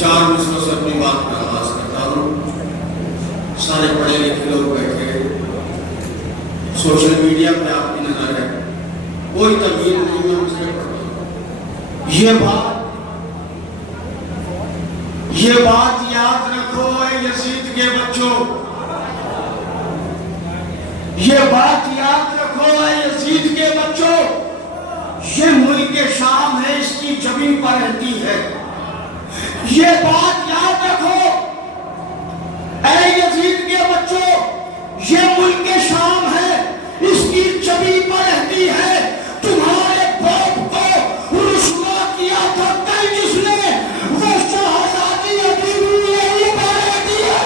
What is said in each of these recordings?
چار مصروں سے اپنی بات کا آغاز کرتا ہوں۔ سارے پڑھے لکھے لوگ بیٹھے، سوشل میڈیا پہ آپ کی نظر ہے، کوئی تغییر نہیں، میں اس میں پڑھتا ہوں۔ یہ بات یاد رکھو اے یزید کے بچوں، یہ بات یاد رکھو اے یزید کے بچوں، یہ ملک شام ہے، اس کی جبین پر رہتی ہے۔ یہ بات یاد رکھو اے یزید کے بچوں، یہ ملک شام ہے، اس کی جبین پر رہتی ہے۔ تمہارے باپ کو رسوا کیا تھا کل جس نے، وہ شہزادی ابھی بھی یہی پر رہتی ہے۔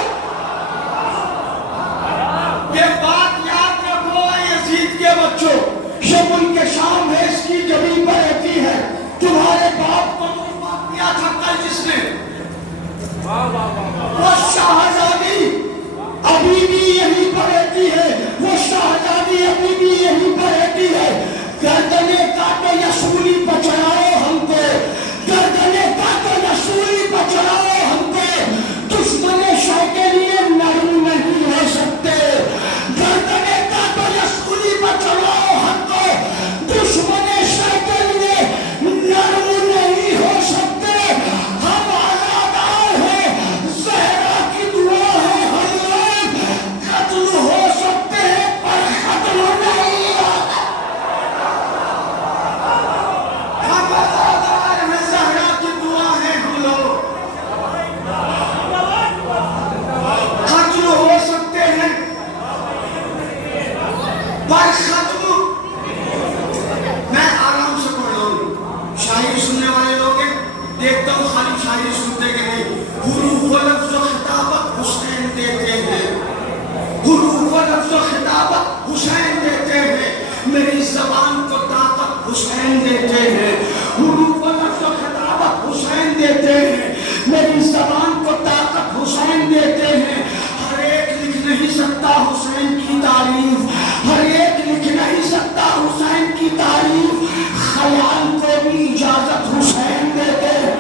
یہ بات یاد رکھو اے یزید کے بچوں، یہ ملک شام ہے، اس کی جبین پر رہتی ہے۔ تمہارے باپ کو رسوا کیا تھا کل جس نے، وہ شہزادی ابھی بھی یہی پر رہتی ہے، وہ شہزادی ابھی بھی یہی پر رہتی ہے۔ گردنیں کاٹو یا سولی پر چڑھاؤ ہم کو، گردنیں کاٹو یا سولی پر چڑھاؤ ہم کو، دشمن شہ کے لیے نرم نہیں ہو سکتے۔ گردنیں کاٹو یا سولی پر چڑھاؤ ہم کو، دشمن شہ کے لیے نرم نہیں ہو سکتے۔ ہم آزاد آئے ہیں، زہرا کی دعا ہے ہم لوگ، قتل ہو سکتے ہیں پر قتل نہیں ہوتا۔ ہم آزاد آئے ہیں، زہرا کی دعا ہے ہم لوگ، قتل ہو سکتے ہیں پر ختم۔ میں آرام سے پڑھ رہا ہوں، شاعری سننے والے لوگ ہیں، دیکھتا ہوں خالی شاعری سنتے کہ نہیں۔ حروف و لفظ و خطابت حسین دیتے ہیں، حروف و لفظ و خطابت حسین دیتے ہیں، میری زبان کو طاقت حسین دیتے ہیں۔ حروف و لفظ و خطابت حسین دیتے ہیں، میری زبان کو طاقت حسین دیتے ہیں۔ ہر ایک لکھ نہیں سکتا حسین کی تعریف، ہر ایک لکھ نہیں سکتا حسین کی تعریف، خیال کو بھی اجازت حسین دیتے ہیں۔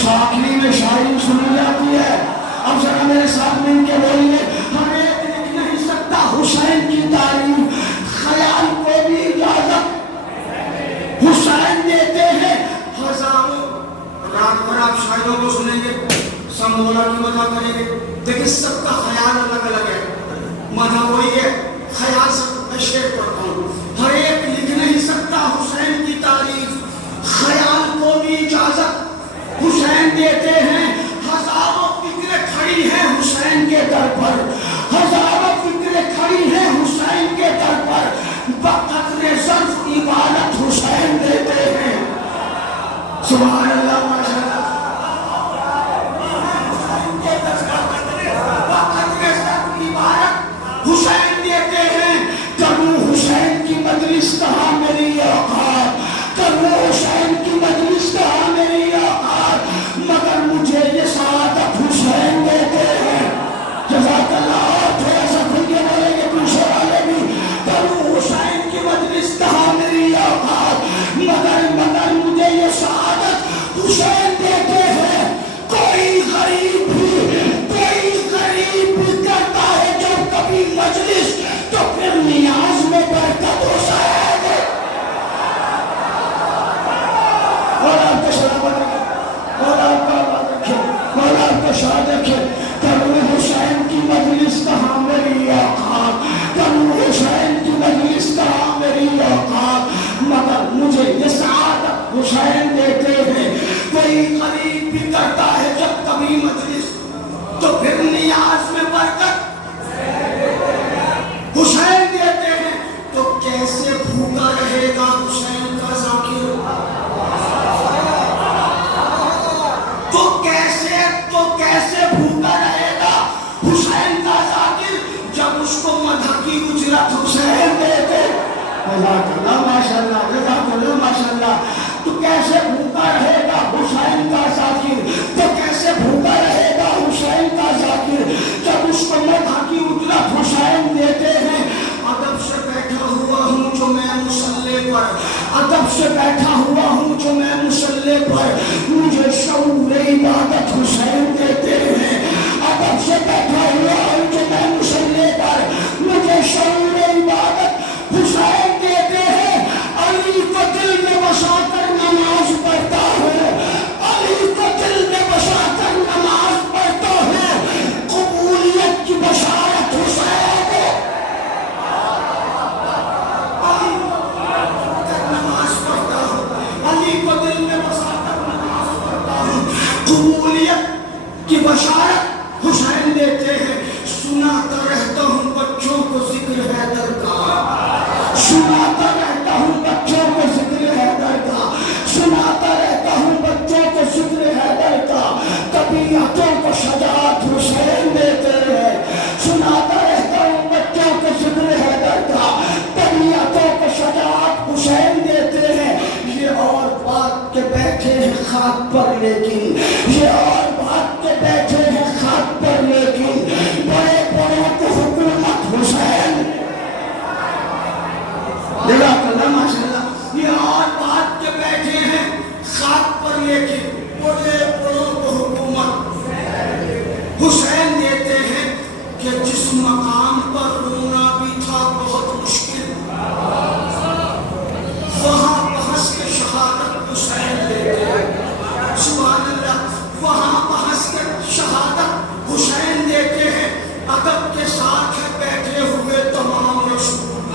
شاکری میں شاعری سنی جاتی ہے، اب ذرا میرے ساتھ مل کے بولیے، ہر ایک لکھ نہیں سکتا حسین کی تعریف، خیال کو بھی اجازت حسین دیتے ہیں۔ ہزاروں رات بھر آپ شاعروں کو سنیں گے، سب مولا کی مدح کریں گے، لیکن سب کا خیال الگ الگ ہے، مدح وہی ہے، خیال سب میں شعر پڑھتا ہوں۔ ہر ایک لکھ نہیں سکتا حسین کی تعریف، خیال کو بھی اجازت حسین دیتے ہیں۔ ہزاروں فکریں کھڑی ہیں حسین کے در پر، ہزاروں فکریں کھڑی ہیں حسین کے در پر، بقدر ظرف عبادت حسین دیتے ہیں۔ سبحان اللہ، ماشاء اللہ۔ بقدر ظرف عبادت حسین دیتے ہیں۔ کروں حسین کی مجلس کہاں میری اوقات، کروں حسین کی مجلس کہاں میری اوقات، مگر مجھے یہ سعادت حسین دیتے ہیں۔ جزاک اللہ، تھوڑا سا کھل کے بولیں گے پیچھے والے بھی، کروں حسین کی مجلس کہاں میری اوقات، مگر مجھے یہ سعادت حسین دیتے ہیں۔ کوئی غریب بھی کرتا ہے جب کبھی مجلس، تو پھر نیاز میں برکت حسین ہے۔ مولا آپ کا سلامت رکھے، مولا آپ کا آباد رکھے، مولا آپ کا شاد رکھے۔ کروں حسین کی مجلس کہاں میری اوقات، کروں حسین کی مجلس کہاں میری اوقات، مگر مجھے یہ سعادت حسین دیتے ہیں۔ کوئی غریب بھی کرتا ہے جب کبھی مجلس، تو پھر نیاز میں برکت حسین دیتے ہیں۔ تو کیسے بھوکا رہے گا حسین کا ذاکر، تو کیسے بھوکا رہے گا حسین کا ذاکر، جب اس کو مدح کی اجرت حسین دیتے۔ جزاک اللہ، ماشاء اللہ، جزاک اللہ، ماشاء اللہ۔ تو کیسے بھوکا رہے گا حسین کا ذاکر، تو کیسے بھوکا رہے گا حسین کا ذاکر، جب اس کو مدح کی اجرت حسین دیتے ہیں۔ ادب سے بیٹھا ہوا ہوں جو میں مصلی پر، ادب سے بیٹھا ہوا ہوں جو میں مصلی پر، مجھے شعور عبادت بشارت حسین دیتے ہیں. ادب سے بیٹھا ہوا ہوں کہ میں مصلی پر مجھے شعور عبادت حسین دیتے ہیں. علی کو دل میں بسا کر نماز پڑھتا ہے. علی کو دل میں بسا کر نماز پڑھتا ہے. قبولیت کی بشارت حسین ہے. نماز پڑھتا ہوں, علی کو دل میں بسا کر نماز پڑھتا ہوں. قبولیت کی بشارت حسین دیتے ہیں. سناتا رہتا ہوں بچوں کو ذکر حیدر کا, سناتا رہتا ہوں بچوں کو ذکر حیدر کا, سناتا رہتا ہوں بچوں کو ذکر حیدر کا. طبیعتوں کو شجاعت حسین دیتے ہیں. سناتا رہتا ہوں بچوں کو ذکر حیدر کا, طبیعتوں کو شجاعت حسین دیتے ہیں. یہ اور بات کے بیٹھے ہیں خاک پر, لیکن یہ اور بات کے بیٹھے ہیں خاک پر, لیکن بڑے بڑوں کو حکومت حسین. جزاک اللہ ماشاء اللہ. یہ اور بات کے بیٹھے ہیں خاک پر, لیکن بڑے بڑوں کو حکومت حسین دیتے ہیں. کہ جس مقام پر رونا بھی تھا بہت مشکل, وہاں بحث کے شہادت حسین دیتے ہیں. سبحان اللہ. وہاں بحث کے شہادت حسین دیتے ہیں. ادب کے ساتھ بیٹھے ہوئے تمام رسول,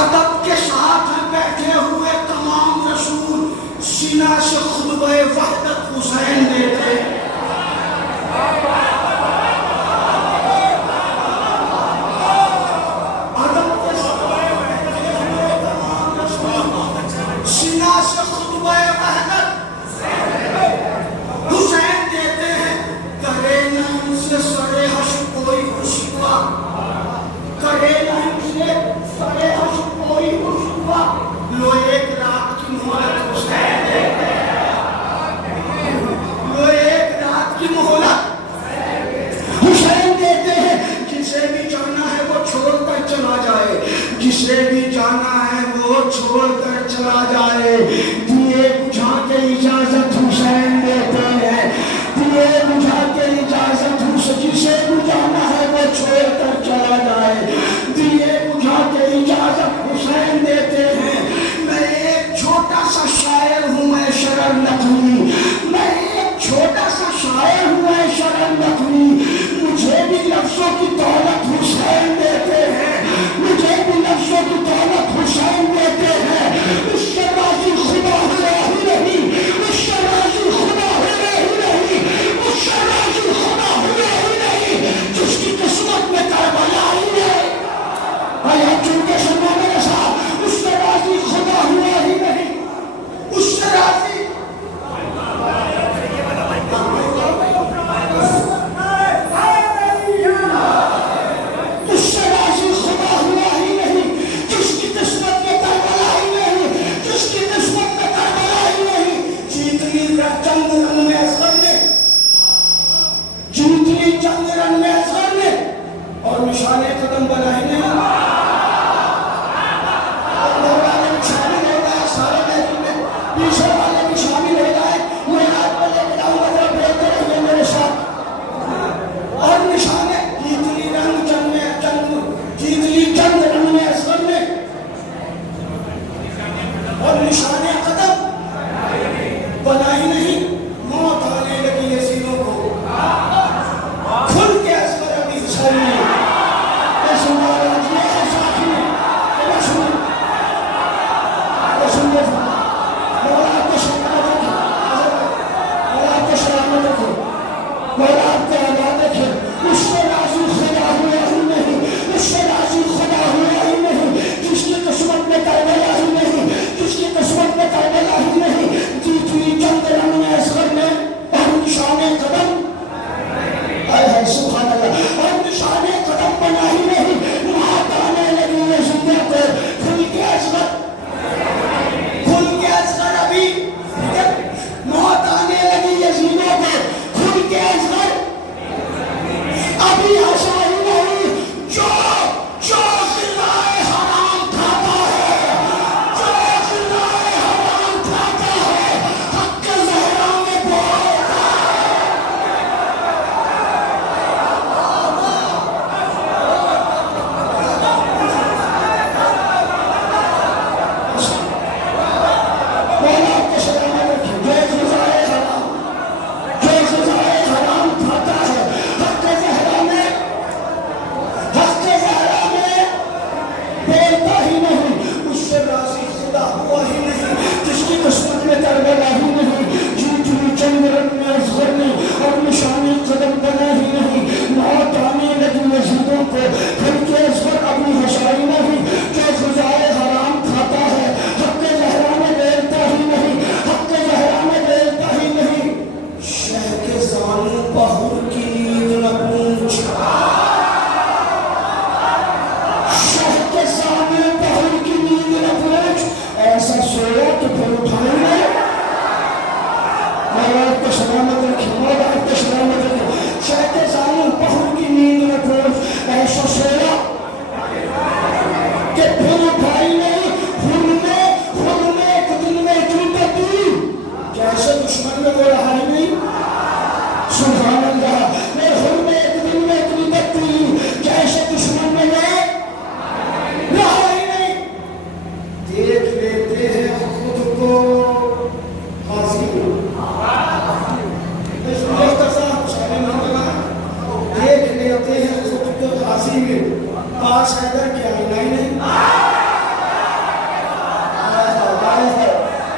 ادب کے ساتھ بیٹھے ہوئے تمام رسول سینہ سے خطبہ وحدت حسین دیتے ہیں. ادب کے ساتھ بیٹھے ہوئے تمام رسول سینہ سے خطبہ وحدت حسین دیتے ہیں. کرے نہ ان سے سرے حشر کوئی خوشوا, کرے نہ ان سے سرے حشر کوئی خوشوا, لو ایک رات کی مہلت حسین دیتے ہیں. لو ایک رات کی مہلت حسین دیتے ہیں. جسے بھی جانا ہے وہ چھوڑ کر چلا جائے, جسے بھی جانا ہے وہ چھوڑ کر چلا جائے. دیے بجھا کے اجازت حسین دیتے ہیں. دیے بجھا کے اجازت جسے بھی جانا ہے وہ چھوڑ کر چلا جائے. دیے بجھا کے اجازت حسین دیتے ہیں. میں ایک چھوٹا سا شاعر ہوں, میں شرر نقوی, میں ایک چھوٹا سا شاعر ہوں, میں شرر نقوی. مجھے بھی لفظوں کی دولت حسین دیتے ہیں. مجھے بھی لفظوں کی دولت حسین دیتے ہیں. اس سے راضی خدا ہے ہی نہیں, اس سے راضی خدا ہے ہی نہیں, اس سے راضی خدا ہے ہی نہیں جس کی قسمت میں کربلا ہی ہے. چن کے سنو میرے ساتھ, اس سے راضی خدا ہوا ہی نہیں, اس سے راضی اس سے راضی خدا ہوا ہی نہیں جس کی قسمت میں کربلا ہی نہیں, جس کی قسمت میں کربلا ہی نہیں. جیت لی چند رن میں اصغر نے, جیت لی چند رن میں اصغر نے, اور نشان قدم بنا ہی نہیں. پیچھے والے بھی شامل ہو جائے, میں ہاتھ پہ لے کے جاؤں گا, ذرا بولتے رہیے میرے ساتھ. اور نشان جیت لی رنگ چند میں جیت لی چند رنگ میں اصغر نے, اور نشان قدم بنا ہی نہیں. موت آنے لگی ہے سینوں کو, کھل کے اصغر ابھی حسین نے. چند رنگ میں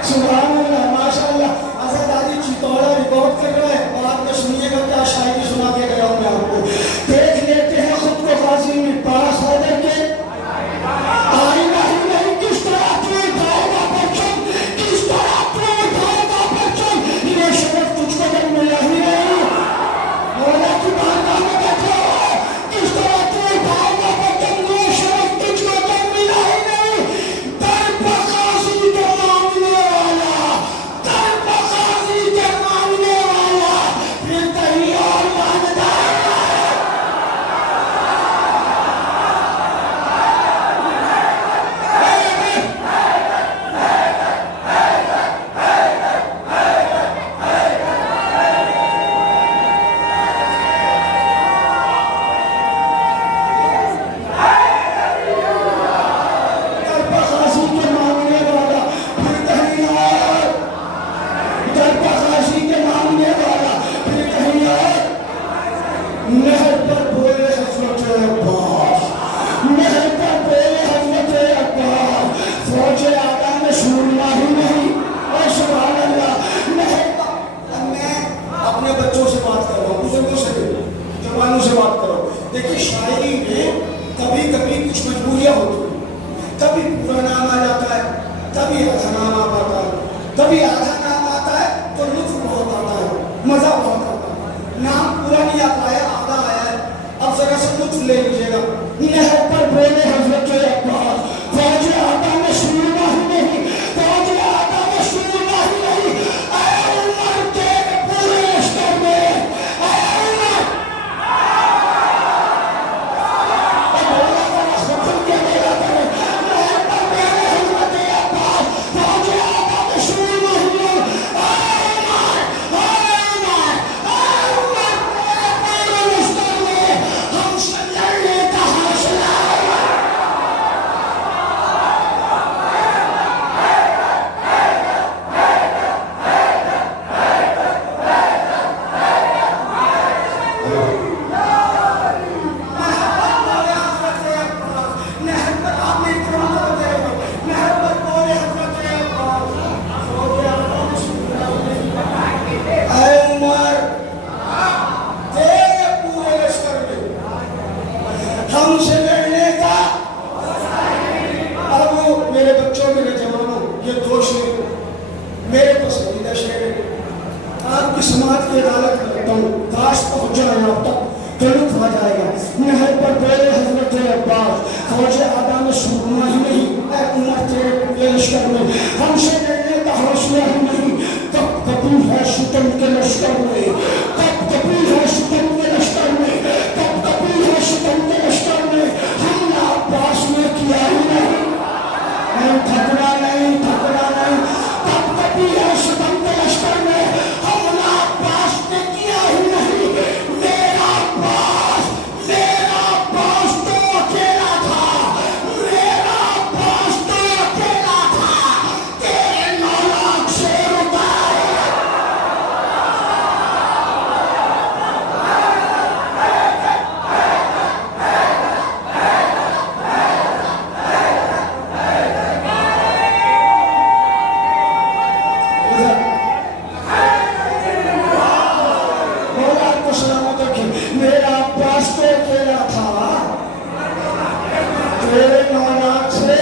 سبحان اللہ ماشاء اللہ. آزاد علی چتورا ریکارڈ کر رہا ہے اور آپ نے سنیے گا کیا شاعری سنا کے گیا ہوں میں آپ کو. دیکھ لیتے ہیں خود کو غازی میں پاس ہو کر کے آئی نہیں کس طرح تو اٹھائے گا پرچم, کس طرح تو اٹھائے گا پرچم. یہ شرف تجھ کو جب ملا ہی نہیں مولا کی بارگاہ میں بیٹھے ہو, کس طرح تو اٹھائے گا پرچم. یہ شرف تجھ کو جب ملا ہی نہیں. در بغازی کے مانگنے والا, در بغازی کے مانگنے والا پھر کہیں اور مانگتا ہے. نہر پر بولے حضرت عباس, نہر پر بولے حضرت عباس, فوج آقا میں سننا ہی نہیں. اور سبحان اللہ نہر پر. میں اپنے بچوں سے بات کر رہا ہوں, بزرگوں سے جوانوں سے بات کر رہا ہوں. دیکھیں شاعری میں کبھی کبھی کچھ مجبوریاں ہوتی ہیں. کبھی پورا نام آ جاتا ہے, کبھی آدھا نام آ پاتا ہے, کبھی آدھا نام آتا ہے تو لطف بہت آتا ہے, مزہ بہت آتا ہے. نام پورا نہیں آتا ہے, آدھا آیا ہے, اب ذرا سے لطف لے لیجیے گا. نہر پر بولے حضرت عباس, فوج آقا میں سننا ہی نہیں, فوج آقا میں سننا ہی نہیں. اے عمر تیرے پورے لشکر میں, اے عمر بولا ذرا ختم کیا میرا کرے. نہر پر بولے حضرت عباس, فوج آقا میں سننا ہی نہیں. اے عمر, اے عمر, اے عمر تیرے پورے لشکر میں ہم سے لڑنے کا حوصلہ ہے. ہم سے لڑنے کا. اب میرے بچوں, میرے جوانوں, یہ دو شعر میرے پسندیدہ شعر ہیں. آپ کی سماعت کی عدالت کرتا ہوں, کاش پہنچ جائیں آپ تک تو لطف آ جائے گا. نہر پر بولے حضرت عباس, فوج آقا میں سننا ہی نہیں. اے عمر تیرے پورے لشکر میں ہم سے لڑنے کا حوصلہ ہی نہیں. کب کبھی ہے ستم کے لشکر میں, کب کبھی ہے ستم کے لشکر میں, کب کبھی ہے ستم کے لشکر میں. ہم نے عباس میں کیا ہی نہیں. نہیں تھکنا نہیں, تھکنا نہیں. کب کبھی ہے ستم کے لشکر میں, ہم نے عباس نے کیا ہی نہیں. میرا عباس, میرا عباس تو اکیلا تھا, میرا عباس تو اکیلا تھا. تیرے 9 لاکھ سے رکائے. مولا کو سلامت رکھے. میرا عباس تو اکیلا تھا, تیرے 9 لاکھ سے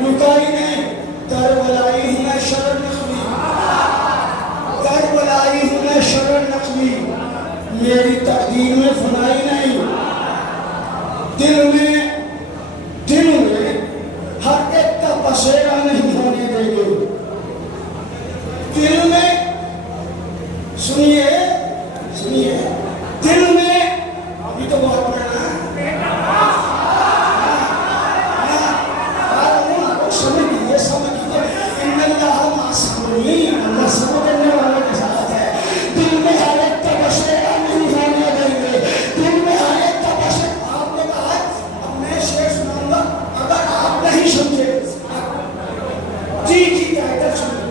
رکائی نہیں. کربلائی ہوں میں شرر نقوی, کربلائی ہوں میں شرر نقوی. میری تقدیر میں فنائی نہیں. دل میں ہر ایک کا بسیرا نہیں ہونے دیں گے. دل میں سنیے, سنیے, دل میں ابھی تو بہت پڑھنا ہے. سمجھیے ان اللہ مع الصابرین, اللہ صبر کرنے والوں کے ساتھ ہے. دل میں ہر ایک کا بسیرا نہیں ہونے دیں گے. دل میں ہر ایک کا بسیرا. آپ نے کہا اب میں شعر سناؤں گا, اگر آپ نہیں سمجھے جی جی ٹائٹل سنیے.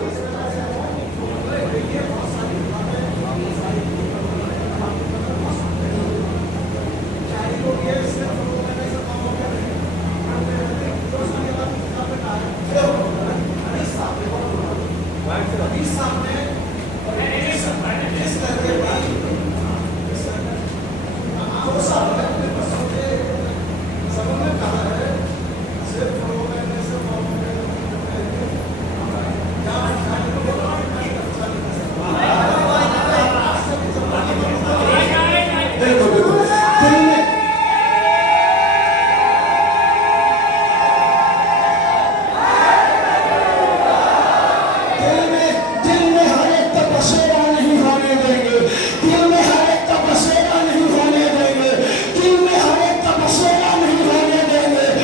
دل میں ہر ایک کا بسیرا نہیں ہونے دیں گے.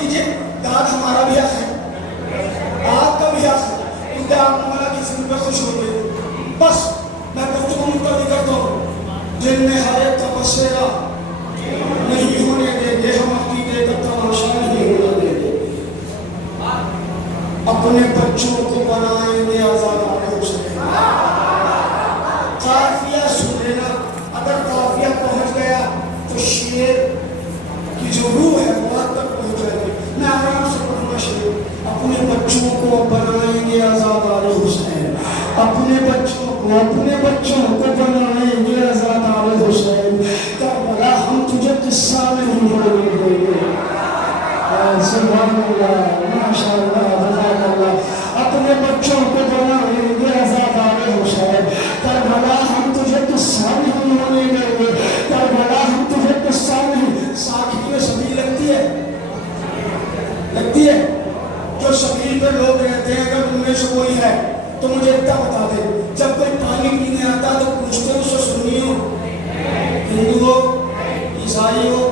دیجیے دانت ہمارا بھی حق ہے، آپ کا بھی حق ہے، کیونکہ آپ ہمارا کسی پہ خوش ہو گئے. بس میں گفتگو مکمل کرتا ہوں. دل میں ہر ایک کا بسیرا نہیں ہونے دیں گے ہم، عقیدے کا تماشا نہیں ہونے دیں گے. اپنے بچوں کو بنائیں گے آزاد حسین. قافیہ سنے نا، اگر قافیہ پہنچ گیا تو شعر کی جو روح ہے بہت تک پہنچ جائے گی. میں آرام سے پڑھوں شعر. اپنے بچوں کو بنائیں گے آزاد حسین، اپنے بچوں کو بنائیں گے آزاد حسین. کربلا ہم تجھے قصہ نہیں ہونے دیں گے. سبحان اللہ، ماشاء اللہ، جزاک اللہ. اپنے بچوں کو بنائیں گے آزاد حسین. کربلا ہم تجھے قصہ نہیں ہونے دیں گے. کربلا ہم تجھے قصہ نہیں. ساکھی میں شبیل لگتی ہے، لگتی ہے. جو شبیل پہ لوگ رہتے ہیں اگر ان میں سے کوئی ہے تو مجھے اتنا بتا دے. جب کوئی پانی پینے آتا تو پوچھتے ہو اسے سنی ہو، ہندو ہو، عیسائی ہو،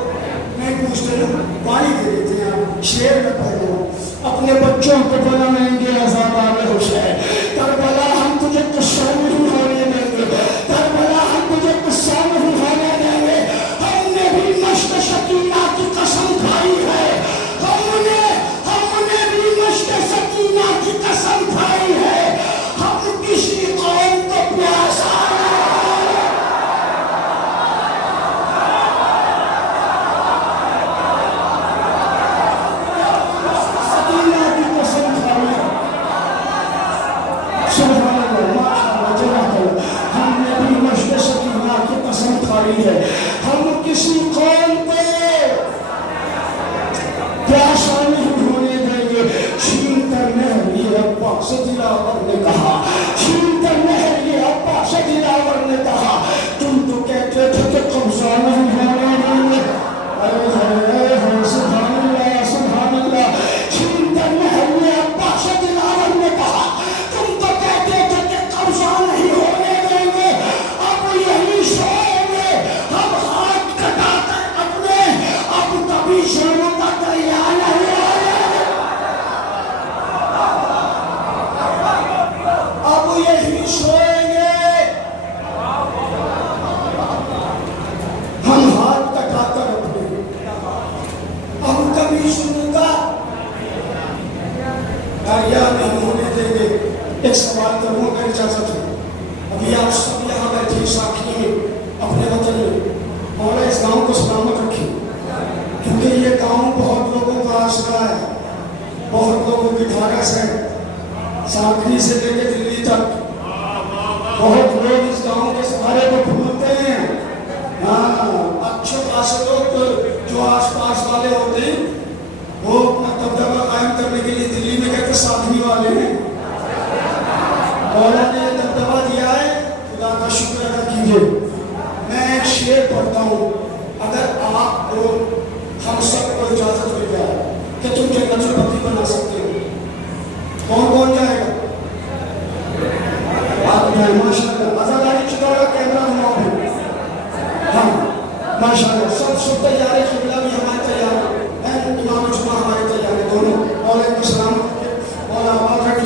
میں پوچھتے ہوں پانی دے دیتے ہیں. آپ شعر میں پڑھ رہا ہوں. اپنے بچوں کو بنائیں گے آزاد حسین. کربلا ہم تجھے قصہ نہیں ہونے دیں گے. کربلا ہم تجھے قصہ نہیں ہونے دیں گے. ہم نے بھی مشق سکینہ کی قسم کھائی ہے. ہم نے بھی مشق سکینہ کی قسم کھائی ہے. ہم کسی قوم کو پیاسا ہے. ہم کسی قوم پہ پیاسا نہیں ہونے دیں گے. چھین کر نہر یہ عباس دلاور نے کہا، چھین کر نہر یہ عباس دلاور نے کہا. تم تو کہتے تھے کہ قبضہ نہیں ہونے دیں گے. سبحان اللہ، سبحان اللہ. چھین کر نہر یہ عباس دلاور نے کہا، تم تو کہتے تھے کہ قبضہ نہیں ہونے دیں گے. اب یہی شعور شروع کا تیار نہیں آیا. اب یہی سوئیں گے ہم ہاتھ کٹا کر اپنے. اب کبھی سنوں گا یا نہیں ہونے دیں گے. ایک سوال کروں گا اجازت ہے. ابھی آپ سب یہاں بیٹھے ساکھی میں اپنے وطن میں، مولا اس گاؤں کو سلامت رکھیں، کیونکہ یہ گاؤں بہت لوگوں کا آسرا ہے، بہت لوگوں کی ڈھارس ہے. ساکھی سے لے کے دلی تک بہت لوگ اس گاؤں کے سہارے کو ڈھونڈتے ہیں. ہاں، اچھے خاصے لوگ جو آس پاس والے ہوتے ہیں وہ اپنا دبدبہ قائم کرنے کے لیے دلی میں کہتے ساکھی والے ہیں. مولا نے یہ دبدبہ دیا ہے، خدا کا شکر ادا کیجیے. میں ایک شعر پڑھتا ہوں. اگر آپ کو ہم سب کو اجازت مل جائے کہ تم جنت البقیع بنا سکتے ہو، کون کون جائے گا؟ آپ جائیں. ماشاء اللہ. آزاداری چکا کیمرہ ہمارا بھی. ہاں ماشاء اللہ. سب تیار ہے. قبلہ بھی ہمارے تیار ہے، امام جمعہ ہمارے تیار ہے. دونوں مولا کو سلام مولا آباد رکھے.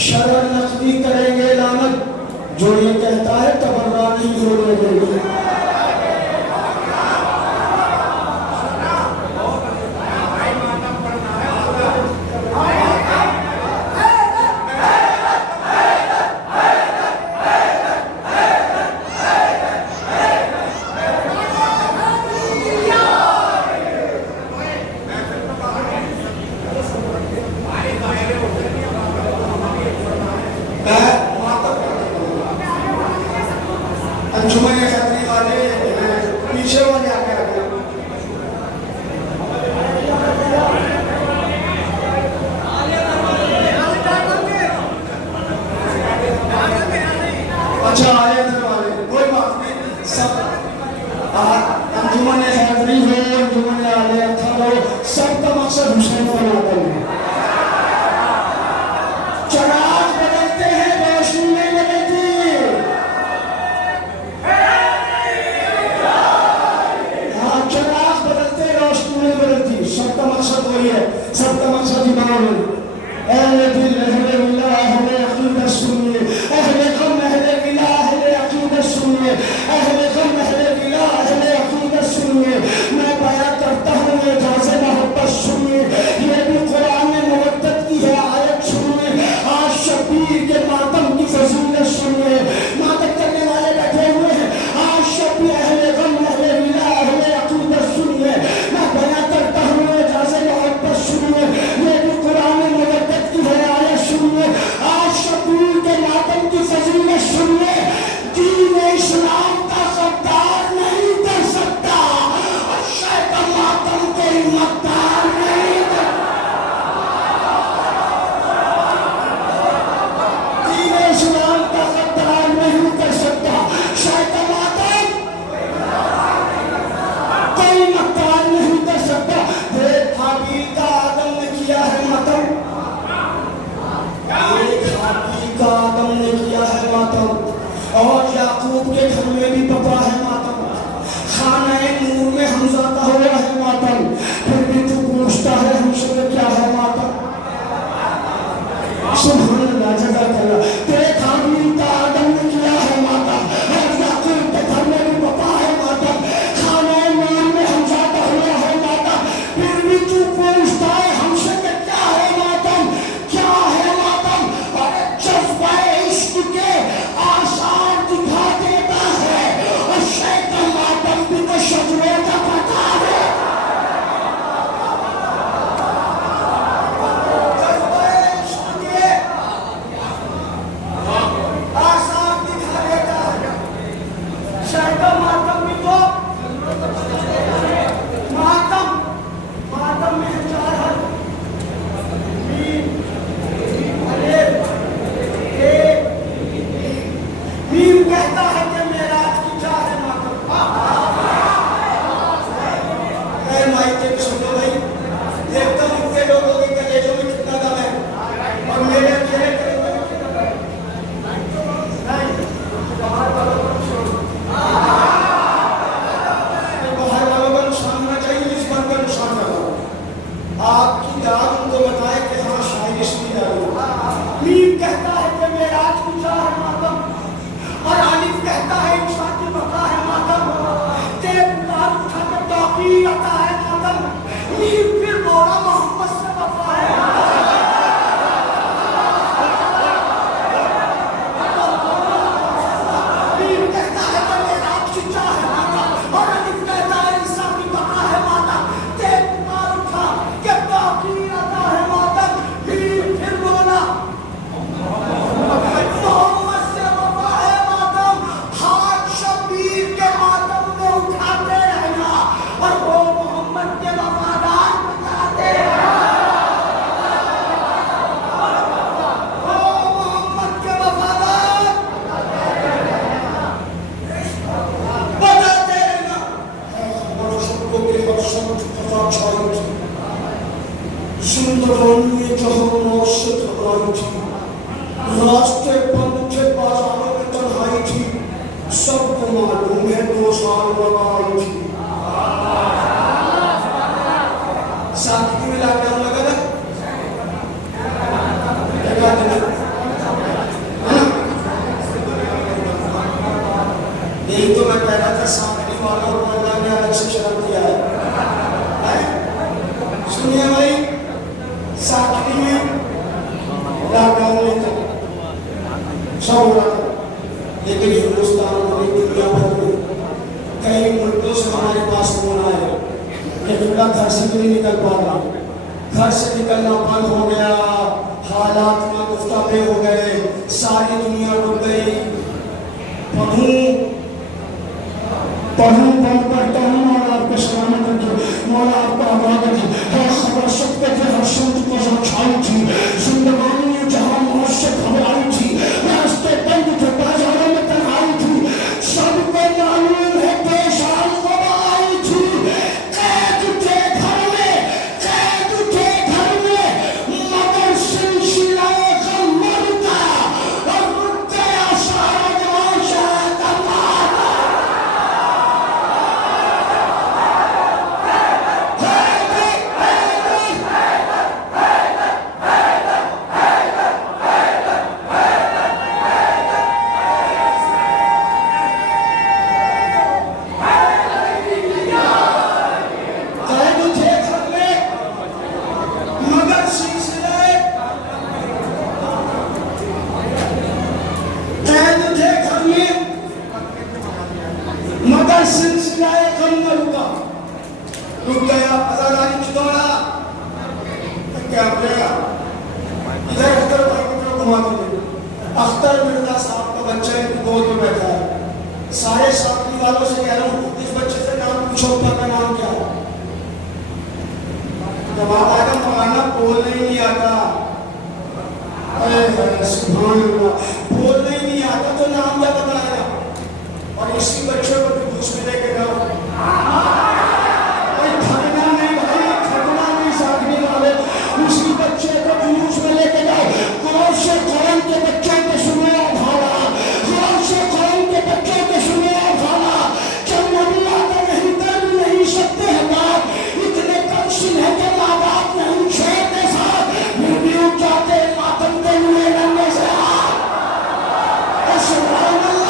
شرع نقدی کریں گے لعنت، جو یہ کہتا ہے تبرہ نہیں ہونے دیں گے۔ انجمن حیدری والے پیچھے والے آگے آگے اچھا آئے ادھر والے کوئی بات نہیں، سب انجمن حیدری ہو انجمن آلے اطہر ہو، سب کا مقصد حسین کو نادل ہے۔ چراغ بدلتے ہیں روشنی نہیں بدلتی۔ چراغ بدلتے روشنی نہیں بدلتی، سب کا مقصد وہی ہے، سب کا مقصد ایمان ہے۔ اہل دل اہل اللہ اہل عقیدت سنیے، اہل غم اہل الہ اہل عقیدت سنیے، اہل غم اہل الہ اہل عقیدت سنیے۔ میں بیان کرتا ہوں اعجاز محبت سنیے، یہ بھی قرآن مودت کی ہے آیت سنیے۔ آج شبیر کے ماتم کی فضیلت سنیے، ماتم کرنے والے بیٹھے ہوئے ہیں، آج شبیر اہل غم اہل الہ اہل عقیدت سنیے۔ میں بیان کرتا ہوں اعجاز محبت سنیے، یہ بھی قرآن مودت کی ہے آیت سنیے۔ آج شبیر کے ماتم کی فضیلت سنیے۔ دین اسلام کا غدار نہیں کر سکتا، اور شیخ کا ماتم کوئی مقدار نہیں کر دین اسلام کا غدار نہیں کر سکتا، شیخ کا ماتم کوئی مقدار نہیں کر سکتا۔ ایک حابیل کا آدم نے کیا ہے ماتم، ایک حابیل کا آدم نے کیا ہے ماتم، اور یعقوب کے گھر میں بھی پپا ہے ماتم، خانہ نور میں حمزہ کا ہوا ہے ماتم، پھر بھی تو پوچھتا ہے ہم سے کیا ہے ماتم۔ سبحان اللہ جزاک اللہ۔ ایک حابیل کا آدم نے کیا ہے ماتم، اور یعقوب کے گھر میں بھی پپا ہے ماتم، خانہ نور میں حمزہ کا ہوا ہے ماتم، پھر بھی تو پوچھتا ہے ہم سے کیا ہے ماتم، کیا ہے ماتم۔ اور ایک جذبہ عشق کے آثار دکھا دیتا ہے، اور شیخ کا ماتم بھی تو شجرے کا پتا ہے۔ جذبہ عشق کے آثار دکھا دیتا ہے، شیخ کا ماتم بھی تو ماتم میں چار حرف، میم الف ایک میم کہتا ہے کہ معراج کی کیا ہے ماتم۔ اے مائکے کے سنو بھائی، دیکھتا ہوں کہ لوگوں کے کلیجوں میں کتنا دم ہے، اور میرے چہرے کلیجوں میں کتنا دم ہے۔ باہر والوں کو چھوڑو، باہر والوں کا نقصان ہونا چاہیے، اس بات کا نقصان نہ ہو۔ آپ کی داد ان کو بتائے کہ ہاں شاعر اس کی داد ہو۔ میم کہتا ہے کہ معراج کی کیا ہے ماتم، اور الف کہتا ہے عیسیٰ کی بقا ہے ماتم، تے پار اٹھا کے توقیر عطا ہے ماتم، میم پھر بولا محمد سے وفا ہے ماتم۔ میم کہتا ہے کہ معراج کی کیا ہے ماتم، اور الف کہتا ہے عیسیٰ کی بقا ہے ماتم، تے پار اٹھا کے توقیر عطا ہے ماتم، میم پھر بولا محمد سے وفا ہے ماتم۔ ہاتھ شبیر کے ماتم میں اٹھاتے رہنا، اور وہ محمد کے وفادار بتاتے رہنا، وہ محمد کے وفادار بتاتے رہنا۔ اور سب کو بے مقصد پتا چھائی تھی، زندگانی جہاں موت سے گھبرائی تھی، راستے بند تھے بازاروں میں تنہائی تھی، سب کو معلوم ہے 2 سال لگائی تھی۔ ساتھ کی میں لاک ڈاؤن لگا تھا، سب ہو رہا تھا. لیکن ہندوستان میں دنیا بھر میں کئی ملکوں سے ہمارے پاس فون آئے کہ قبلہ گھر سے بھی نہیں نکل پا رہا, گھر سے نکلنا بند ہو گیا, حالات میں گفتگو ہو گئے, ساری دنیا رک گئی. پڑھوں بند کرتا ہوں مولا آپ کو سلامت رکھے, مولا آپ کو آباد رکھے. ہر خبر سب کے ہر سمت کو چھائی تھی, زندگانی میں جہاں موت سے گھبرائی تھی, راستے بند تھے, بازاروں میں تنہائی تھی, سب کو معلوم ہے پیشان وبا آئی تھی. قید تھے گھر میں, قید تھے گھر میں, مگر سلسلہ غم نہ رکا اور رک گیا سارا جہاں شاید اللہ. سلسلہ غم نہ رکا, رک گیا. ازاداری چدوڑا کیا بولے گا, ادھر اختر بھائی کی طرف گھما دیں. اختر مرزا صاحب کا بچہ ان کی گود میں بیٹھا ہے. سارے ساتھی والوں سے کہہ رہا ہوں اس بچے سے نام پوچھو, کا نام کیا ہے. جواب آئے گا مولانا بولنے ہی نہیں آتا. سبحان اللہ, بولنے ہی نہیں آتا تو نام کیا بتایا. اور اسی بچے کو بھی گھوس میں لے کے جاؤ. بھائی تھکنا نہیں, بھائی تھکنا نہیں ساتھی والے, اسی بچے کو جلوس میں لے کے جاؤ. قرآن سے قرآن کے بچوں کے سنے اور بھالا, قرآن سے قرآن کے بچوں کے سنے اور بھالا. جب نبی آتا نہیں کر بھی نہیں سکتے ہیں بات, اتنے کمسن ہے کہ ماں باپ نہیں چھوڑتے ساتھ, پھر بھی اٹھ جاتے ماتم کے لیے لڑنے سے. سبحان اللہ.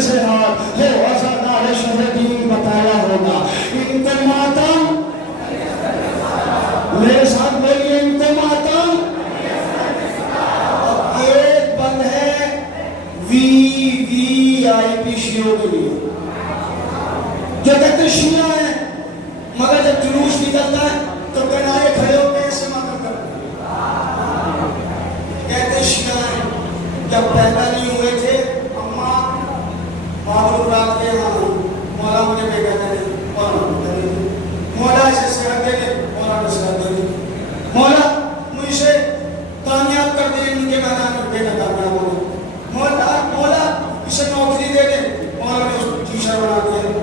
سے ہاتھ ہو وزادار شہر دین بتایا ہوگا. ان کو ماتم, میرے ساتھ بولیے, ان کو ماتم. اور ایک بند ہے VIP شیعوں کے لیے, جو کہتے شیعہ ہیں مگر جب جلوس نکلتا ہے تو کنارے کھڑے ہو کے ایسے ماتم کرتے ہیں. کہتے شیعہ ہیں جب پیدا نہیں ہوئے تھے معلوم رات کے مولا مجھے بے کہتے ہیں, مولا اسے صحت دے دے, مولا نے صحت دے دی, مولا مجھ سے کامیاب کر دے ان کے میدان میں, بیٹا کامیاب ہو گیا. مولا اسے نوکری دے دے, مولا نے اس کو ٹیچر بنا دیا.